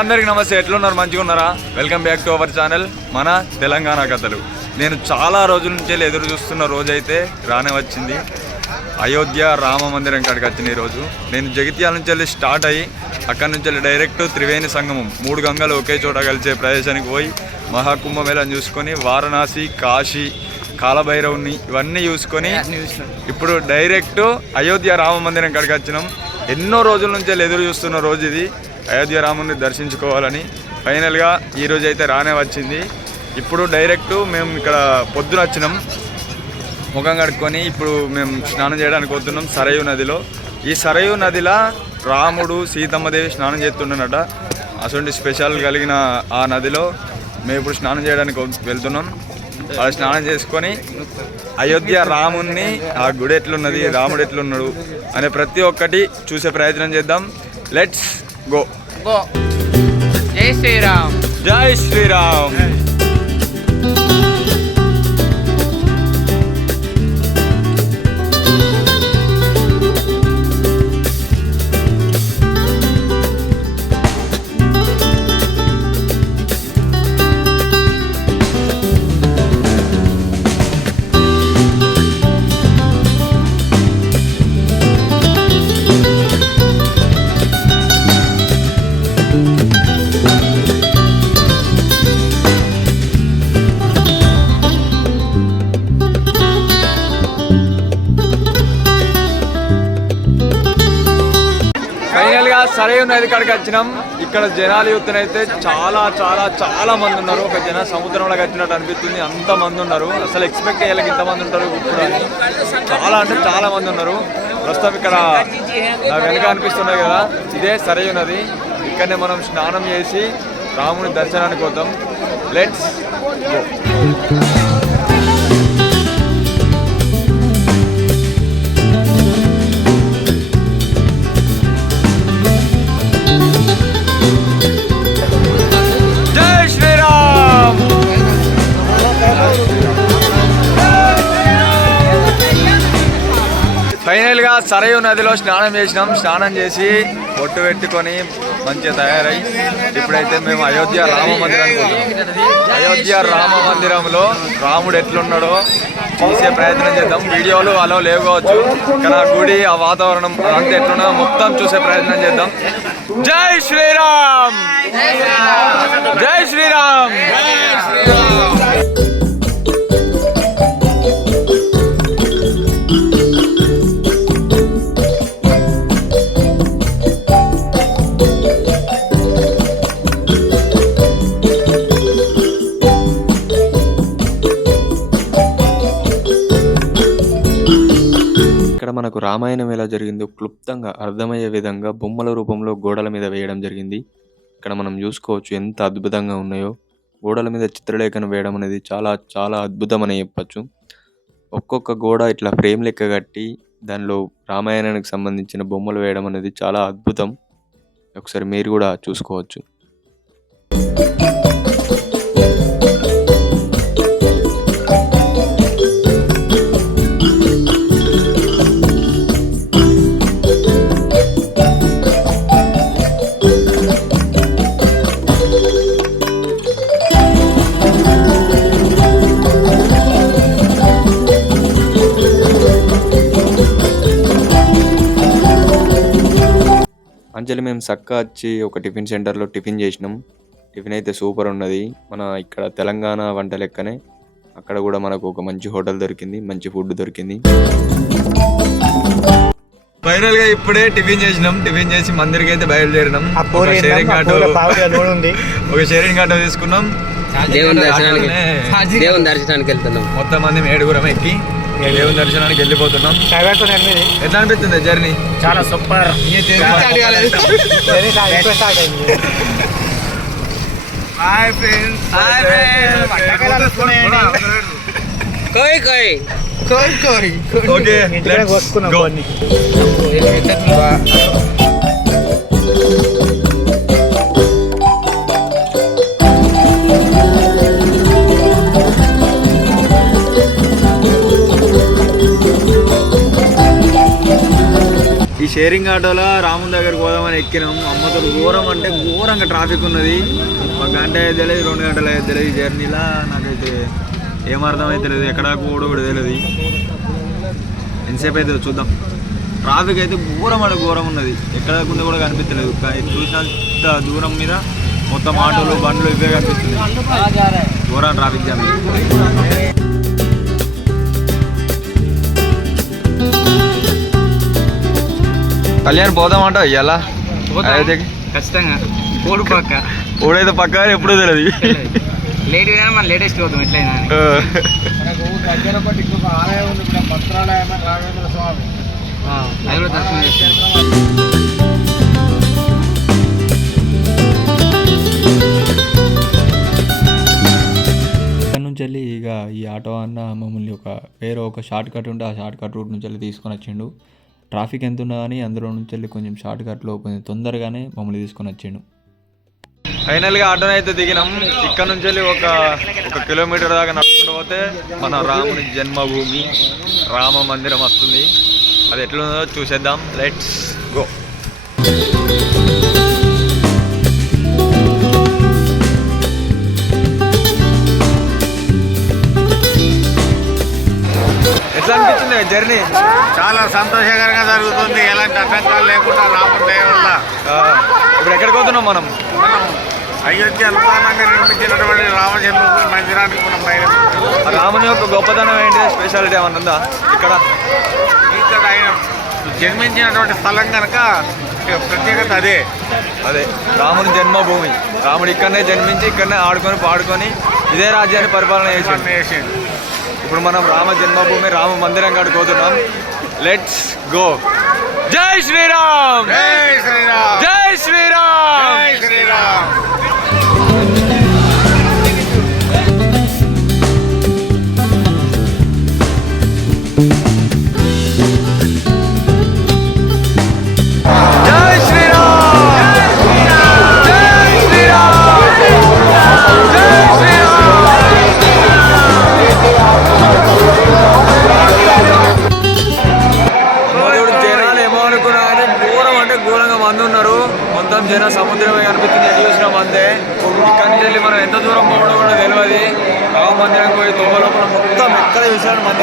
అందరికి నమస్తే, ఎట్లున్నారు? మంచిగా ఉన్నారా? Welcome back to our channel మన తెలంగాణ కథలు. నేను చాలా రోజుల నుంచి ఎదురు చూస్తున్న రోజైతే రానే వచ్చింది. అయోధ్య రామ మందిరం కాడికి వచ్చిన ఈరోజు నేను జగిత్యాల నుంచి వెళ్ళి స్టార్ట్ అయ్యి అక్కడి నుంచి వెళ్ళి డైరెక్ట్ త్రివేణి సంగమం 3 గంగలు ఒకే చోట కలిసే ప్రదేశానికి పోయి మహాకుంభమేళను చూసుకొని వారణాసి, కాశీ, కాలభైరవుని ఇవన్నీ చూసుకొని ఇప్పుడు డైరెక్ట్ అయోధ్య రామ మందిరం కాడికి వచ్చినాం. ఎన్నో రోజుల నుంచి ఎదురు చూస్తున్న రోజు ఇది. అయోధ్య రాముని దర్శించుకోవాలని ఫైనల్గా ఈరోజు అయితే రానే వచ్చింది. ఇప్పుడు డైరెక్ట్ మేము ఇక్కడ పొద్దున వచ్చినాం, ముఖం కడుక్కొని ఇప్పుడు మేము స్నానం చేయడానికి పోతున్నాం సరయూ నదిలో. ఈ సరయూ నదిలో రాముడు సీతమ్మదేవి స్నానం చేస్తుండనట. అటువంటి స్పెషల్ కలిగిన ఆ నదిలో మేము ఇప్పుడు స్నానం చేయడానికి వెళ్తున్నాం. అలా స్నానం చేసుకొని అయోధ్య రాముణ్ణి, ఆ గుడి ఎట్లున్నది, రాముడు ఎట్లున్నాడు అనే ప్రతి ఒక్కటి చూసే ప్రయత్నం చేద్దాం. Let's go. జై శ్రీరామ్. జై శ్రీరామ్. ఫైనల్గా సరయూ నది కాడికి వచ్చినాం. ఇక్కడ జనాలు యూత్నైతే చాలా చాలా చాలా మంది ఉన్నారు. ఒక సముద్రంలోకి వచ్చినట్టు అనిపిస్తుంది, అంత మంది ఉన్నారు. అసలు ఎక్స్పెక్ట్ చేయాలి ఇంతమంది ఉంటారు ఇప్పుడు అని. చాలా అంటే చాలా మంది ఉన్నారు. ప్రస్తుతం ఇక్కడ వెనక అనిపిస్తున్నాయి కదా, ఇదే సరయూ నది. ఇక్కడనే మనం స్నానం చేసి రాముని దర్శనానికి పోతాం. Let's go. ఫైనల్గా సరయూ నదిలో స్నానం చేసినాం. స్నానం చేసి బొట్టు పెట్టుకొని మంచిగా తయారై ఇప్పుడైతే మేము అయోధ్య రామ మందిరానికి పోతాం. అయోధ్య రామ మందిరంలో రాముడు ఎట్లున్నాడో చూసే ప్రయత్నం చేద్దాం. వీడియోలు అలా లేవుకోవచ్చు, కానీ ఆ గుడి, ఆ వాతావరణం అంతా ఎట్లున్నదో మొత్తం చూసే ప్రయత్నం చేద్దాం. జై శ్రీరామ్. జై శ్రీరామ్. మనకు రామాయణం ఎలా జరిగిందో క్లుప్తంగా అర్థమయ్యే విధంగా బొమ్మల రూపంలో గోడల మీద వేయడం జరిగింది. ఇక్కడ మనం చూసుకోవచ్చు ఎంత అద్భుతంగా ఉన్నాయో. గోడల మీద చిత్రలేఖనం వేయడం అనేది చాలా చాలా అద్భుతం అని చెప్పచ్చు. ఒక్కొక్క గోడ ఇట్లా ఫ్రేమ్ లెక్క కట్టి దానిలో రామాయణానికి సంబంధించిన బొమ్మలు వేయడం అనేది చాలా అద్భుతం. ఒకసారి మీరు కూడా చూసుకోవచ్చు. అంజలి మేము సక్క వచ్చి ఒక టిఫిన్ సెంటర్లో టిఫిన్ చేసినాం. టిఫిన్ అయితే సూపర్ ఉన్నది. మన ఇక్కడ తెలంగాణ వంట లెక్కనే అక్కడ కూడా మనకు ఒక మంచి హోటల్ దొరికింది, మంచి ఫుడ్ దొరికింది. ఫైనల్గా ఇప్పుడే టిఫిన్ చేసినాం. టిఫిన్ చేసి మందిరికి అయితే బయలుదేరినాం. ఒక షేరింగ్ ఆటో తీసుకున్నాం. దేవుని దర్శనానికి వెళ్తున్నాం. మొత్తం మంది 7గురం ఎక్కి దేవుని దర్శనానికి వెళ్ళిపోతున్నాం. ఎట్లా అనిపిస్తుంది జర్నీ? చాలా సూపర్. కోయ్ కోయ్ కోయ్ కోయ్. Okay, let's go. షేరింగ్ ఆటోలో రాముని దగ్గరికి పోదామని ఎక్కినాం. అమ్మతో ఘోరం అంటే ఘోరంగా ట్రాఫిక్ ఉన్నది. ఒక గంట అయితే తెలియదు, 2 గంటలు అయితే తెలియదు. జర్నీలా నాకైతే ఏం అర్థం అయితే లేదు, ఎక్కడ కూడా తెలియదు. ఎంతసేపు అయితే చూద్దాం. ట్రాఫిక్ అయితే ఘోరం అంటే ఘోరం ఉన్నది, ఎక్కడ కుందో కూడా కనిపించలేదు. చూసినంత దూరం మీద మొత్తం ఆటోలు బండ్లు ఇవే కనిపిస్తుంది. ఘోరం ట్రాఫిక్ జామ్. కళ్యాణ్ పోదామంట ఇవాళ ఖచ్చితంగా ఓడు పక్క ఓడైతే పక్క ఎప్పుడూ తెలియదు. లేట్ అయినా మన లేటెస్ట్ అవుతాం ఎట్లయినా. అది కూడా దర్శనం చేస్తాం. ఇక్కడ నుంచి వెళ్ళి ఇక ఈ ఆటో అన్న మమ్మల్ని వేరే ఒక షార్ట్ కట్ ఉంటే ఆ షార్ట్ కట్ రూట్ నుంచి వెళ్ళి తీసుకొని వచ్చిండు. ట్రాఫిక్ ఎంత ఉన్నా కానీ అందులో నుంచి వెళ్ళి కొంచెం షార్ట్ కట్లో కొంచెం తొందరగానే మమ్మల్ని తీసుకొని వచ్చిండు. ఫైనల్గా ఆటోని అయితే దిగినాం. ఇక్కడ నుంచి వెళ్ళి ఒక కిలోమీటర్ దాకా నడుచుకుంటూ పోతే మన రాముని జన్మభూమి రామ మందిరం వస్తుంది. అది ఎట్లుందో చూసేద్దాం. Let's go. ఎట్లా అనిపించింది జర్నీ? చాలా సంతోషకరంగా జరుగుతుంది, ఎలాంటి అడ్డంకాలు లేకుండా రాముడి దయ వల్ల. ఇప్పుడు ఎక్కడికి పోతున్నాం మనం? అయోధ్య నూతనంగా నిర్మించినటువంటి రామజన్మభూమి మందిరానికి మనం బయలుదేరాం. రాముని యొక్క గొప్పతనం ఏంటి, స్పెషాలిటీ ఏమన్నా ఉందా ఇక్కడ? ఇక్కడ ఆయన జన్మించినటువంటి స్థలం కనుక ప్రత్యేకత అదే రాముని జన్మభూమి. రాముడు ఇక్కడనే జన్మించి ఇక్కడనే ఆడుకొని పాడుకొని ఇదే రాజ్యాన్ని పరిపాలన చేసి ఇప్పుడు మనం రామ జన్మభూమి రామ మందిరం కాడికి పోతున్నాం. Let's go. జై శ్రీరామ్, జై శ్రీరామ్, జై శ్రీరామ్, జై శ్రీరామ్. మొత్తం జన సముద్రమే కనిపిస్తుంది. ఎట్లా చూసినాం అంతే. ఇక్కడి నుంచి వెళ్ళి మనం ఎంత దూరం పోవడం కూడా తెలియదు. రామ మందిరం పోయి తోమ లోపల మొత్తం ఎక్కడ చూసాను మంది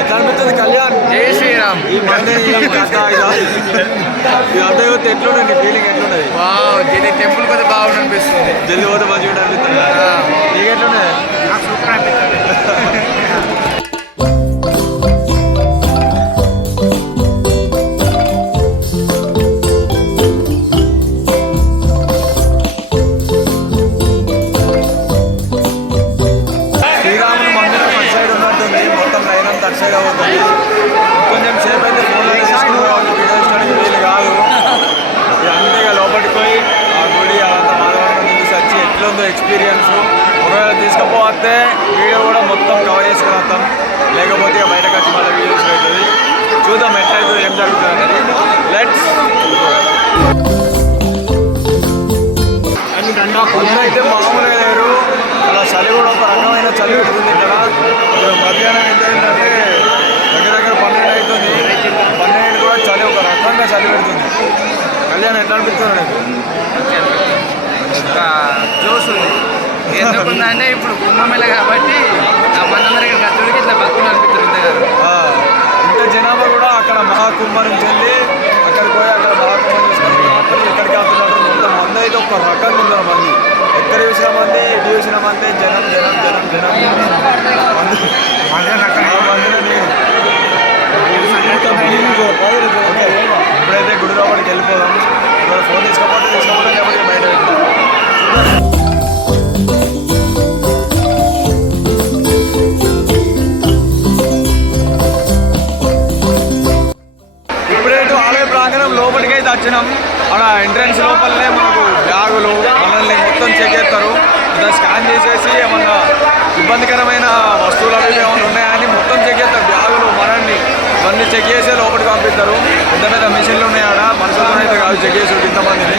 ఎట్లా అనిపిస్తుంది కళ్యాణ్? జై శ్రీరామ్. ఈ మందిరం ఇదంతా ఎట్లుండే నీ ఫీలింగ్ ఎట్లున్నది? దీని టెంపుల్ కొద్దిగా బాగుంది అనిపిస్తుంది. జల్ది పోతే మంచిగా అనిపిస్తుంది. నీకు ఎట్లున్నది? సూపర్ అనిపిస్తుంది. సైడ్ అవుతుంది. కొంచెం సేపు అయితే ఫోన్లో తీసుకుని వీడియో ఇష్టడానికి వీలు కాదు. అంతే ఇక లోపలికి పోయి ఆ గుడి అదంతా వాతావరణం చూసి వచ్చి ఎట్లుందో ఎక్స్పీరియన్స్. ఒకవేళ తీసుకుపోతే వీడియో కూడా మొత్తం కవర్ చేసుకుని వస్తాం, లేకపోతే ఇక బయటకు వచ్చి మళ్ళీ వీడియోస్ అవుతుంది. చూద్దాం ఎట్లయితే ఏం జరుగుతుంది అనేది. లెట్స్ అయితే మామూలుగా లేరు. అలా చలి కూడా ఒక రకమైన చలి పెడుతుంది ఇక్కడ. ఇప్పుడు మధ్యాహ్నం ఎంత ఏంటంటే దగ్గర 12 అవుతుంది. 12 కూడా చలి ఒక రకంగా చలి పెడుతుంది. కళ్యాణ్ ఎట్లా అనిపిస్తుంది నాకు? జోస్ ఉంది. ఎందుకుందంటే ఇప్పుడు కుంభమేళ కాబట్టి మనందరికీ గతుడికి ఇట్లా భక్తులు అనిపిస్తుంది కదా. ఇంత జనాభా కూడా అక్కడ మహాకుంభ నుంచి వెళ్ళి అక్కడికి పోయి అక్కడ మహాకుంభం చూసుకొని అప్పటికి ఇక్కడికి వెళ్తున్నారు. మొత్తం మంది అయితే ఒక రకంగా ఉన్నారు. మంది ఎక్కడ చూసిన మంది, ఎటు చూసిన మంది, జనం జనం జనం జనం ఇప్పుడైతే గుడి లోపలికి వెళ్ళిపోదాం. ఇక్కడ ఫోన్ తీసుకోపోతే లేకపోతే బయట వెళ్తాం. ఇప్పుడైతే ఆలయ ప్రాంగణం లోపలికి అయితే వచ్చినాం. అక్కడ ఎంట్రన్స్ లోపలనే మనకు బ్యాగులు మనల్ని మొత్తం చెక్ చేస్తారు. దాన్ని స్కాన్ చేసేసి ఏమన్నా ఇబ్బందికరమైన వస్తువులు అవి ఏమైనా ఉన్నాయని మొత్తం చెక్ చేస్తారు. బ్యాగులు మనల్ని ఇవన్నీ చెక్ చేసి లోపలికి పంపిస్తారు. పెద్ద పెద్ద మిషన్లు ఉన్నాయి ఆడ, మనుషులతో అయితే కాదు చెక్ చేసి ఇంతమందిని.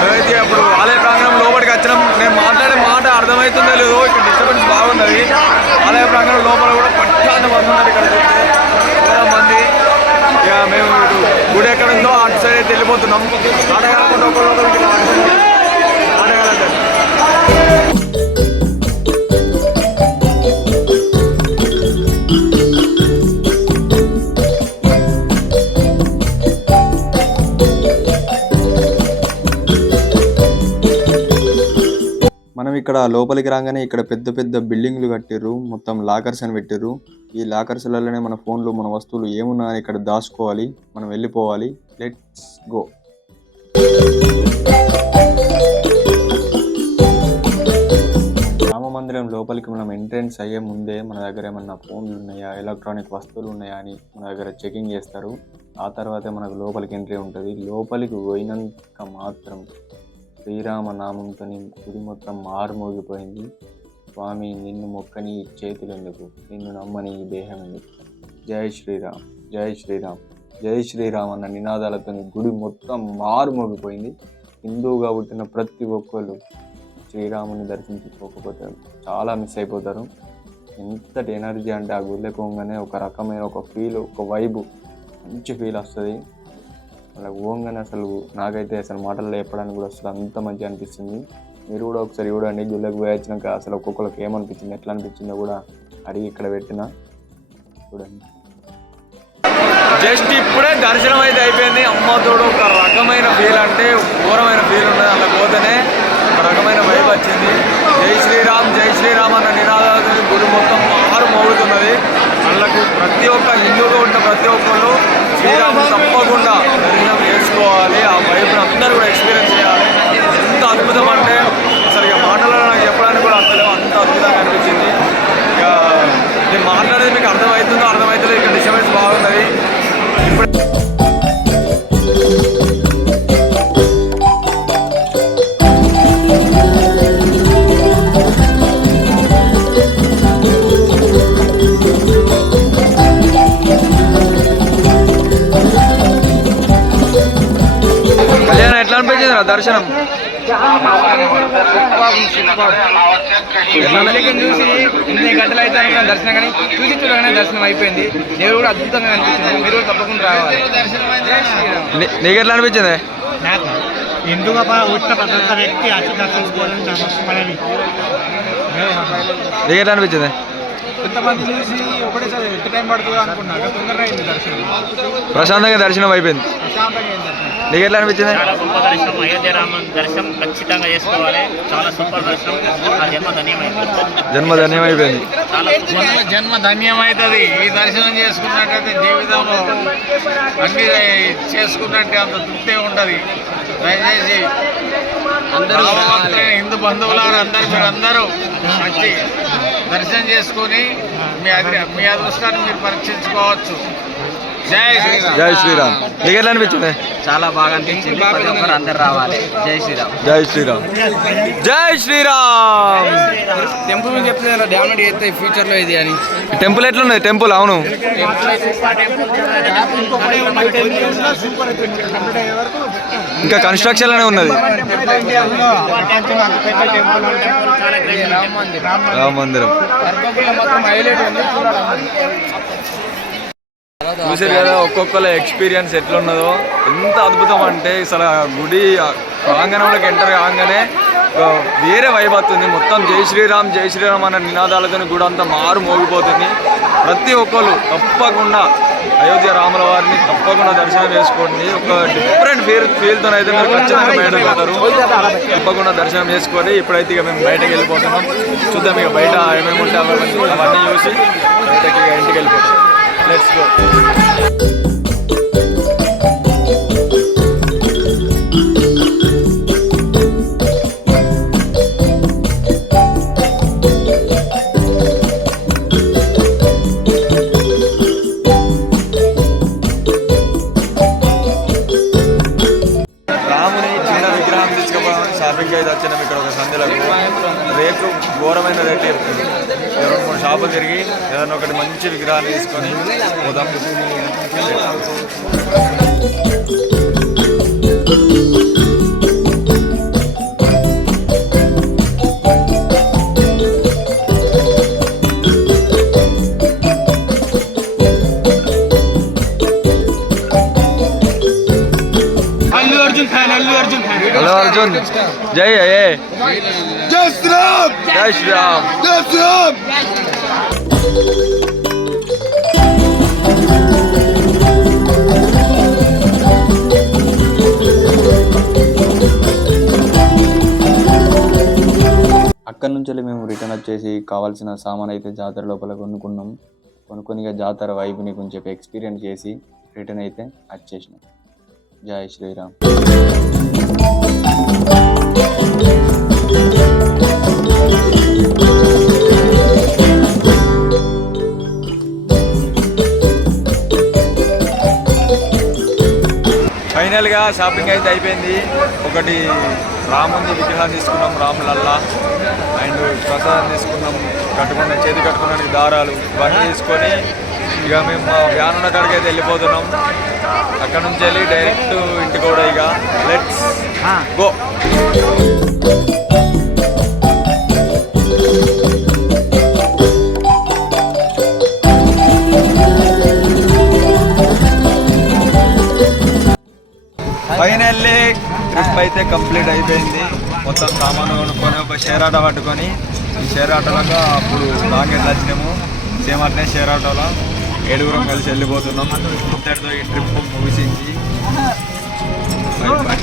మేమైతే అప్పుడు ఆలయ ప్రాంగణం లోపలికి వచ్చినాం. నేను మాట్లాడే మాట అర్థమవుతుందో లేదో ఇక్కడ డిస్టర్బెన్స్ బాగున్నది. ఆలయ ప్రాంగణం లోపల కూడా పట్టాన మంది ఉన్నారు. ఇక్కడ చూస్తే చాలా మంది. ఇక మేము ఇటు గుడి ఎక్కడ ఉందో అటు సైడ్ అయితే వెళ్ళిపోతున్నాం. ఆడగలకుండా ఒకరికి ఆడగలంటే మనం ఇక్కడ లోపలికి రాగానే ఇక్కడ పెద్ద పెద్ద బిల్డింగ్లు కట్టిర్రు, మొత్తం లాకర్స్ అని పెట్టిర్రు. ఈ లాకర్స్లలోనే మన ఫోన్లు, మన వస్తువులు ఏమున్నా అని ఇక్కడ దాచుకోవాలి. మనం వెళ్ళిపోవాలి. Let's go. రామ మందిరం లోపలికి మనం ఎంట్రెన్స్ అయ్యే ముందే మన దగ్గర ఏమన్నా ఫోన్లు ఉన్నాయా, ఎలక్ట్రానిక్ వస్తువులు ఉన్నాయా అని మన దగ్గర చెకింగ్ చేస్తారు. ఆ తర్వాతే మనకు లోపలికి ఎంట్రీ ఉంటుంది. లోపలికి పోయినాక మాత్రం శ్రీరామ నామంతో గుడి మొత్తం మారుమోగిపోయింది. స్వామి, నిన్ను మొక్కని చేతులు ఎందుకు, నిన్ను నమ్మని ఈ దేహం ఎందుకు, జై శ్రీరామ్, జై శ్రీరామ్, జై శ్రీరామ్ అన్న నినాదాలతో గుడి మొత్తం మారుమోగిపోయింది. హిందువుగా పుట్టిన ప్రతి ఒక్కళ్ళు శ్రీరాముని దర్శించుకోకపోతే చాలా మిస్ అయిపోతారు. ఎంతటి ఎనర్జీ అంటే ఆ గుడిలోకి పోగానే ఒక రకమైన ఒక ఫీల్, ఒక వైబు, మంచి ఫీల్ వస్తుంది. అలా పోగానే అసలు నాకైతే అసలు మాటల్లో చెప్పడానికి కూడా అసలు అంత మంచిగా అనిపిస్తుంది. మీరు కూడా ఒకసారి చూడండి. గుళ్ళకి పోయి వచ్చినాక అసలు ఒక్కొక్కరికి ఏమనిపించింది, ఎట్లా అనిపించిందో కూడా అడిగి ఇక్కడ పెట్టిన చూడండి. జస్ట్ ఇప్పుడే దర్శనం అయితే అయిపోయింది. అమ్మతోడు ఒక రకమైన ఫీల్, అంటే ఘోరమైన ఫీల్ ఉన్నది. అలా పోతేనే ఒక రకమైన వైబ్ వచ్చింది. జై శ్రీరామ్, జై శ్రీరామ్ అన్న నినాదాలతో గుడి మొత్తం మారుమోగుతున్నది. వాళ్ళకు ప్రతి ఒక్క హిందువుగా ఉన్న ప్రతి ఒక్కళ్ళు శ్రీరాముని తప్పకుండా దర్శనం చేసుకోవాలి. ఆ వైబ్ని అందరూ కూడా ఎక్స్పీరియన్స్ చేయాలి. ఎంత అద్భుతం అంటే అసలు ఇక మాటలలో నాకు చెప్పడానికి కూడా అర్థలేవు, అంత అద్భుతంగా అనిపించింది. ఇక నేను మాట్లాడేది మీకు అర్థమవుతుందో అర్థమవుతుందో ఇక్కడ డిస్టర్బెన్స్ బాగున్నది. కళ్యాణం ఎట్లా అనిపించింది దర్శనం? చూసి ఎన్ని గంటలు అయితే దర్శనం కానీ చూసి చూడగానే దర్శనం అయిపోయింది. దేవుడు కూడా అద్భుతంగా అనిపించింది. మీరు తప్పకుండా రావాలి. నీకు ఎట్లా అనిపించింది? హిందువుగా పుట్టిన ప్రతి ఒక్క వ్యక్తి అతి దర్శించుకోవాలని మనవి. నీకు ఎట్లా అనిపించింది? కొంతమంది చూసి ఒకటేసారి ఎంత టైం పడుతుందో అనుకున్నాక తొందరగా అయింది దర్శనం. ప్రశాంతంగా దర్శనం అయిపోయింది. ప్రశాంతంగా అయింది దర్శనం. నీకు ఎట్లా అనిపించింది? చాలా గొప్ప దర్శనం. అయోధ్య రామ దర్శనం ఖచ్చితంగా చేసుకోవాలి. చాలా సూపర్ దర్శనం. ఆ జన్మ ధన్యమైంది. జన్మ ధన్యమైపోయింది. జన్మ ధన్యమవుతుంది. ఈ దర్శనం చేసుకున్నట్టయితే జీవితంలో అన్ని చేసుకున్నట్టే అంత తృప్తి ఉంటుంది. దయచేసి హిందూ బంధువులారా మీరందరూ వచ్చి దర్శనం చేసుకొని మీ అదృష్టాన్ని మీరు పరీక్షించుకోవచ్చు. జై శ్రీరామ్. జై శ్రీరామ్. నీకు ఎట్లా అనిపించింది? చాలా బాగా అనిపించింది. ప్రతి ఒక్కరు అందరు రావాలి. జై శ్రీరామ్. జై శ్రీరామ్. జై శ్రీరామ్. టెంపుల్ మీద చెప్తే డెవలప్ చేస్తే ఫ్యూచర్ లో ఇది అని. టెంపుల్ ఎట్లున్నది? టెంపుల్ అవును ఇంకా కన్స్ట్రక్షన్ లోనే ఉన్నది. రామ మందిరం చూసారు కదా ఒక్కొక్కల ఎక్స్పీరియన్స్ ఎట్లున్నదో. ఎంత అద్భుతం అంటే అసలు గుడి ప్రాంగణంలోకి ఎంటర్ కాగానే వేరే వైబ్ అవుతుంది. మొత్తం జై శ్రీరామ్, జై శ్రీరామ్ అన్న నినాదాలతో గుడి అంతా మారు మోగిపోతుంది. ప్రతి ఒక్కళ్ళు తప్పకుండా అయోధ్య రాముల వారిని తప్పకుండా దర్శనం చేసుకోండి. ఒక డిఫరెంట్ ఫీల్తో అయితే మీరు ఖచ్చితంగా బయటకు పోతారు. తప్పకుండా దర్శనం చేసుకొని ఇప్పుడైతే ఇక మేము బయటకు వెళ్ళిపోతున్నాం. చూద్దాం ఇక బయట ఏమేమి ఉంటాయి అవన్నీ చూసి బయటకి ఇంటికి వెళ్ళిపోతాం. Let's go. షాపింగ్ అయితే వచ్చినాం ఇక్కడ ఒక సందులకు. రేపు ఘోరమైన రేట్లు చెప్తుంది. 2-3 షాపులు తిరిగి ఏదైనా ఒకటి మంచి విగ్రహాన్ని తీసుకొని పోదాం. Arjun fan Allu Arjun fan hello Arjun జై అయ్యే జై శ్రీరామ్ జై శ్రీరామ్ జై శ్రీరామ్. అక్కడి నుంచి మేము రిటర్న్ వచ్చేసి కావాల్సిన సామాన్ అయితే జాతర లోపల కొనుక్కున్నాం. కొనుక్కొని జాతర వైపుని కొంచెం ఎక్స్పీరియన్స్ చేసి రిటర్న్ అయితే వచ్చేసినాం. జై శ్రీరామ్. ఫైనల్గా షాపింగ్ అయితే అయిపోయింది. ఒకటి రాముని విగ్రహం తీసుకున్నాం, రాములల్లా. అండ్ ప్రసాదం తీసుకున్నాం, కట్టుకున్న చేతి కట్టుకోవడానికి దారాలు ఇవన్నీ తీసుకొని ఇక మేము మా వ్యాన్ ఉన్న కాడికి అయితే వెళ్ళిపోతున్నాం. అక్కడ నుంచి వెళ్ళి డైరెక్ట్ ఇంటికి కూడా ఇక లెట్స్ గో. ఫైనల్లీ ట్రిప్ అయితే కంప్లీట్ అయిపోయింది. మొత్తం సామాను కొనుక్కొని ఒక షేర్ ఆటో పట్టుకొని ఈ షేర్ ఆటోలో అప్పుడు లాంగెట్ వచ్చినాము. సేమ్ అట్నే షేర్ ఆటోలో 7 కలిసి వెళ్ళిపోతున్నాం. ఇంతటితో ఈ ట్రిప్ ముగిసింది. By by.